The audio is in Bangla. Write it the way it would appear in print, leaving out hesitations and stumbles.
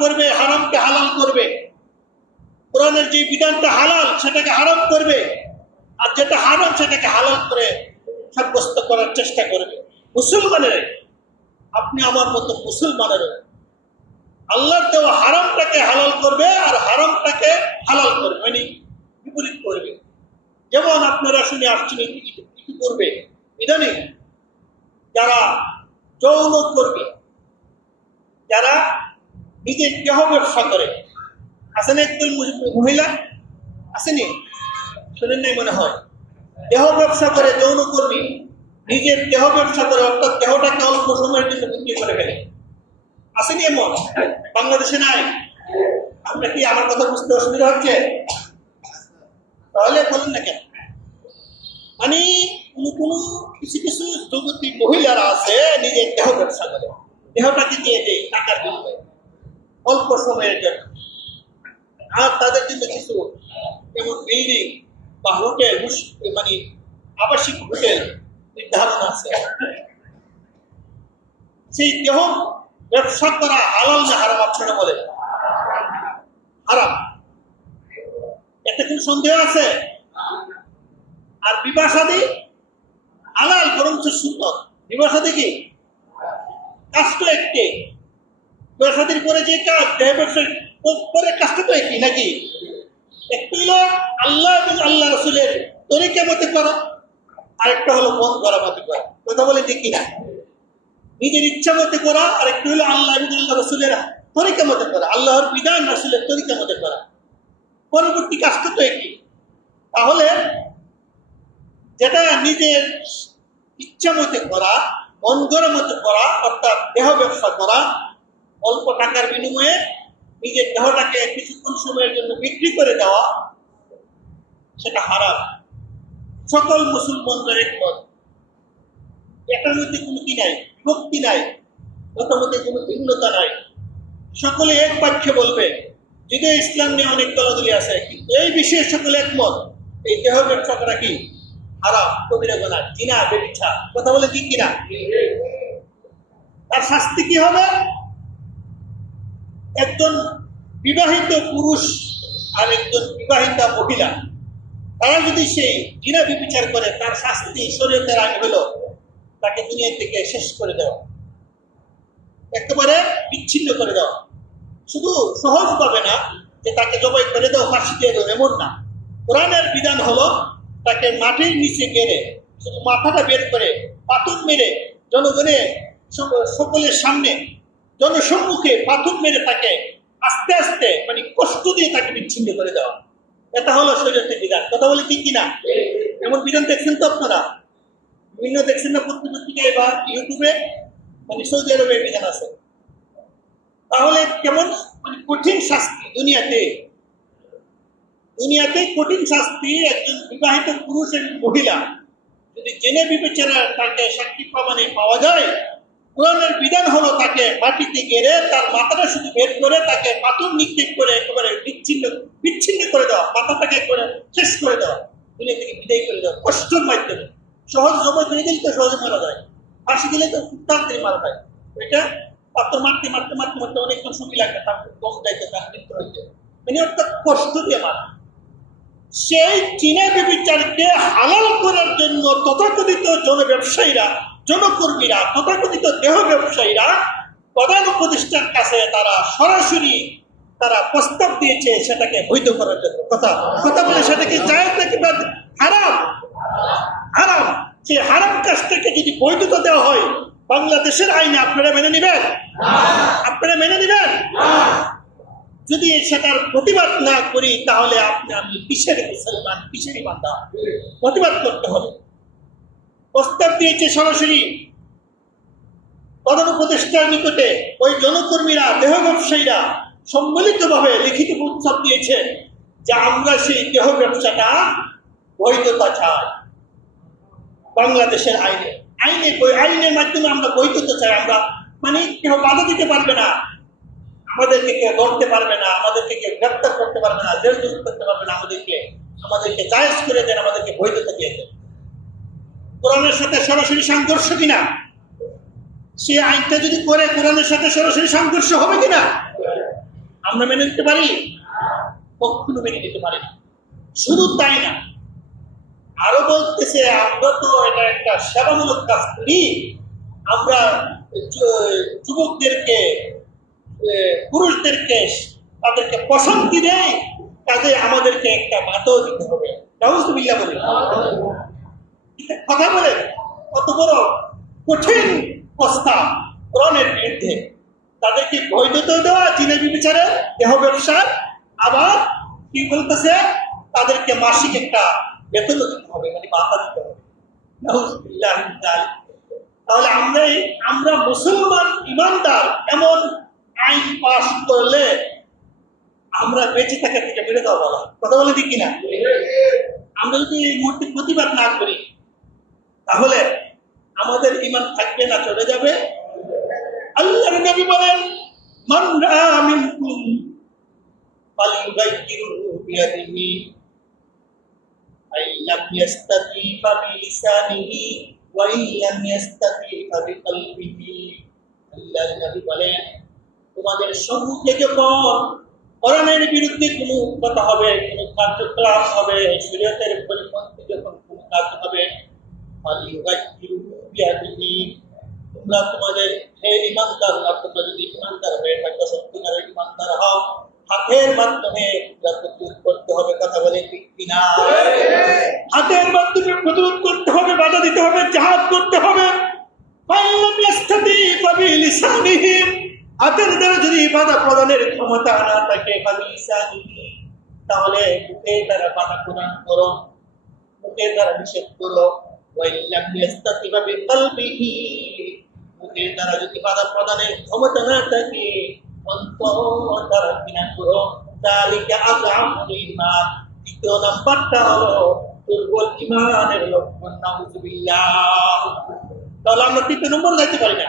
করবে, হারামকে হালাল করবে। কোরআনের যে বিধানটা হালাল সেটাকে হারাম করবে, আর যেটা হারাম সেটাকে হালাল করে সাব্যস্ত করার চেষ্টা করবে। মুসলমানের, আপনি আমার মতো মুসলমানের আল্লাহর দেওয়া হারামটাকে হালাল করবে আর হারামটাকে হালাল করবে, মানে বিপরীত করবে। যেমন আপনারা শুনে আসছেন একটু করবে ইদানিং যারা যৌন কর্মী, যারা নিজের দেহ ব্যবসা করে, আসেন একদম মহিলা আসেনি, শোনেন নাই মনে হয়, দেহ ব্যবসা করে, যৌন কর্মী নিজের দেহ ব্যবসা করে, অর্থাৎ দেহটাকে অল্প সময়ের জন্য বিক্রি করে ফেলে। আসেনি এমন? বাংলাদেশে নাই? আপনার কি আমার কথা বুঝতে অসুবিধা হচ্ছে? তাহলে বলেন না কেন? মানে কোনো কিছু কিছু যুবতী মহিলারা আছে নিজের দেহ ব্যবসা করে, দেহটাকে দিয়ে দেয় টাকার বিনিময়ে অল্প সময়ের জন্য। আর তাদের জন্য কিছু যেমন বিল্ডিং বা হোটেল, মানে আবাসিক হোটেল নির্ধারণ আছে। সেই দেহ ব্যবসা করা হালাল না হারাম আপনারা বলেন? হারাম, এতে কোনো সন্দেহ আছে? আর বিবাহ শাদী হালাল, বরঞ্চ সুন্নত। বিবাহ শাদী কি কাজটা একটি, বিবাহ শাদীর পরে যে কাজ, দেহ ব্যবসার পরে কাজটা তো একই নাকি? একটু হলো আল্লাহ এবং আল্লাহ রসুলের তরিকা মতে করা, আরেকটা হলো মন করা মতে করা। কথা বলে দেখি না, নিজের ইচ্ছা মতে করা, আর একটু হলো আল্লাহ এবং আল্লাহ রসুলের তরিকা মতে করা, আল্লাহর বিধান রসুলের তরিকা মতে করা। পরবর্তী কাজটা তো একই। তাহলে যেটা নিজের ইচ্ছা মতে করা, মন গড়া মতে করা, অর্থাৎ দেহ ব্যবসা করা, অল্প টাকার বিনিময়ে নিজের দেহটাকে কিছুক্ষণ সময়ের জন্য বিক্রি করে দেওয়া, সেটা হারাম। সকল মুসলমানদের একমত, এটার মধ্যে কোনো কি নাই, বিভক্তি নাই, মতামতে কোনো ভিন্নতা নাই। সকলে এক বাক্যে বলবে, যদিও ইসলাম নিয়ে অনেক দলাদলি আছে, কিন্তু এই বিষয়ে সকলে একমত, এই দেহ ব্যবসা করা কি হারাম, কবিরা গুনাহ, জিনা, ব্যভিচার। কথা বলে ঠিক কিনা? তার শাস্তি কি হবে? একজন বিবাহিত পুরুষ আর একজন বিবাহিতা মহিলা, তারা যদি সেই জিনা ব্যভিচার করে, তার শাস্তি শরীয়তের আইন হলো তাকে দুনিয়া থেকে শেষ করে দেওয়া, একেবারে বিচ্ছিন্ন করে দেওয়া। শুধু সহজ পাবে না যে তাকে জবাই করে দেওয়া, ফাঁসি দিয়ে দেওয়া, এমন না। কোরআনের বিধান হলো তাকে মাটির নিচে গেড়ে শুধু মাথাটা বের করে পাথর মেরে জনগণের সকলের সামনে, জনসম্মুখে পাথর মেরে তাকে আস্তে আস্তে, মানে কষ্ট দিয়ে তাকে বিচ্ছিন্ন করে দেওয়া। এটা হলো শরীয়তের বিধান। কথা বলে ঠিক কিনা? এমন বিধান দেখছেন তো আপনারা, বিভিন্ন দেখছেন না পত্রিকায় বা ইউটিউবে, মানে সৌদি আরবের বিধান আছে। তাহলে কেমন মানে কঠিন শাস্তি দুনিয়াতে কঠিন শাস্তি। একজন বিবাহিত পুরুষ এবং মহিলা যদি জেনে বিবেচনা তাকে সাক্ষী প্রমাণে পাওয়া যায়, কোরআনের বিধান হলো তাকে মাটিতে গেড়ে তার মাথাটা শুধু বের করে তাকে পাথর নিক্ষেপ করে একেবারে বিচ্ছিন্ন করে দেওয়া, মাথাটাকে করে শেষ করে দেওয়া, দুনিয়া থেকে বিদায় করে দেওয়া কষ্টের মাধ্যমে। সহজ জবাই করে দিলে তো সহজে মারা যায়, ফাঁসি দিলে তো খুব তাড়াতাড়ি মারা যায়। এটা পাথর মারতে মারতে মারতে মারতে অনেকক্ষণ সময় লাগবে, তার দম যাইতে, তার মৃত্যু হইতে, মানে অর্থাৎ কষ্ট দিয়ে মারা। সেই জিনা ব্যভিচারকে হালাল করার জন্য তথাকথিত জনব্যবসায়ীরা, জনকর্মীরা, তথাকথিত দেহ ব্যবসায়ীরা প্রধান উপদেষ্টার কাছে তারা সরাসরি প্রস্তাব দিয়েছে সেটাকে বৈধ করার জন্য। কথা বলে সেটাকে জায়েজ নাকি হারাম? হারাম। সেই হারাম কাজটাকে যদি বৈধতা দেওয়া হয় বাংলাদেশের আইনে, আপনারা মেনে নিবেন? আপনারা মেনে নিবেন? যদি সেটার প্রতিবাদ না করি তাহলে আমি কিসের মুসলমান, কিসেরই বান্দা? প্রতিবাদ করতে হবে। প্রস্তাব দিয়েছে সরাসরি প্রধান উপদেষ্টার নিকটে ওই জনকর্মীরা, দেহ ব্যবসায়ীরা সম্মিলিতভাবে লিখিত প্রস্তাব দিয়েছে যে আমরা সেই দেহ ব্যবসাটা বৈধতা চাই বাংলাদেশের আইনের মাধ্যমে আমরা বৈধতা চাই। আমরা মানে কেউ বাধা দিতে পারবে না, আমাদেরকে কেউ ধরতে পারবে না, আমাদেরকে কেউ গ্রেপ্তার করতে পারবে না, জেল জুলুম করতে পারবে না, আমাদেরকে জায়েজ করে দেন, আমাদেরকে বৈধতা দিয়ে দেন। কোরআনের সাথে সরাসরি সংঘর্ষ কিনা? সে আইনটা যদি করে কোরআনের সাথে সরাসরি সংঘর্ষ হবে কিনা? আমরা মেনে নিতে পারি? কখনো মেনে নিতে পারি না। শুধু তাই না, আরো বলতেছে আমরা তো এটা একটা সেবামূলক কাজ করি, আমরা যুবকদেরকে পুরুষদেরকে তাদেরকে প্রশান্তি দেয়, কাজে আমাদেরকে একটা বাধাও দিতে হবে। নাউজুবিল্লাহ বলি কথা বলেন, কত বড় কঠিন প্রস্তাব কোরআনের বিরুদ্ধে। তাদেরকে বৈধতা দেওয়া জিনে বিচারে দেহ ব্যবসার, আবার কি বলতেছে তাদেরকে মাসিক একটা বেতন দিতে হবে, মানে ভাতা দিতে হবে। নাউজুবিল্লাহ। তাহলে আমরা মুসলমান ইমানদার এমন আইন পাস করলে আমরা বেঁচে থাকা থেকে বেড়ে দেওয়া বলা কথা বলে দিই কিনা? আমরা যদি এই মুহূর্তে প্রতিবাদ না করি তাহলে আমাদের ইমান থাকবে না, চলে যাবে। আল্লাহর নবী বলেন, মান রাআ মিনকুম ফালিয়ুগাইয়িরহু বিয়াদিহি আইয়াম ইয়াস্তাতি ফাবিলিসানিহি ওয়া ইল্লাম ইয়াস্তাতি ফাবিকলবিহি। আল্লাহর নবী বলেন, তোমাদের সম্মুখে যখন কোরআনের বিরুদ্ধে কোনো কথা হবে, কোনো কার্যক্রম হবে, শরীয়তের পরিপন্থী যখন কোনো কাজ হবে, তোমরা তোমাদের হে ইমানদাররা, তোমরা যদি ইমানদার হয়ে থাকো, সত্যিকারের ইমানদার হও, হাতের মাধ্যমে প্রতিরোধ করতে হবে। কথা বলে ঠিক কিনা? হাতের মাধ্যমে প্রতিরোধ করতে হবে, বাধা দিতে হবে, জিহাদ করতে হবে। হাতের দ্বারা যদি বাধা প্রদানের ক্ষমতা না থাকে, তাহলে মুখের দ্বারা বাধা প্রদান করো, মুখের দ্বারা নিষেধ করো। মুখের দ্বারা যদি বাধা প্রদানের ক্ষমতা না থাকে, অন্তর দ্বারা ঘৃণা করো। দ্বিতীয় নাম্বারটা হলো দুর্বল ইমানের লক্ষণ। নাউজুবিল্লাহ। তাহলে আমরা তৃতীয় নম্বর যাইতে পারি না।